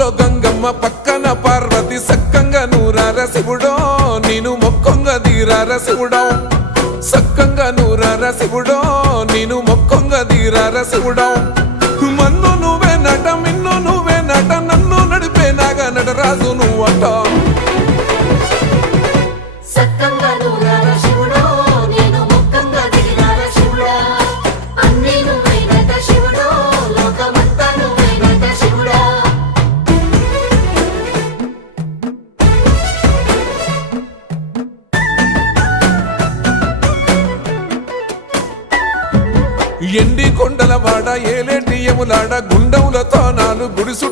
ఊళ్ళో గంగమ్మ పక్కన పార్వతి సక్కంగా నూరార శివుడో నేను మొక్కంగా తీరార శివుడో సక్కంగా నూరార శివుడో నేను మొక్కంగా తీరార శివుడో మన్ను నువ్వే నట మిన్ను నువ్వే నట నన్ను నడిపే నాగా నటరాజు నువ్వట ఎండి కొండల వాడ ఏలేటి యములాడ గుండములతో నాలు గుడి చుట్టూ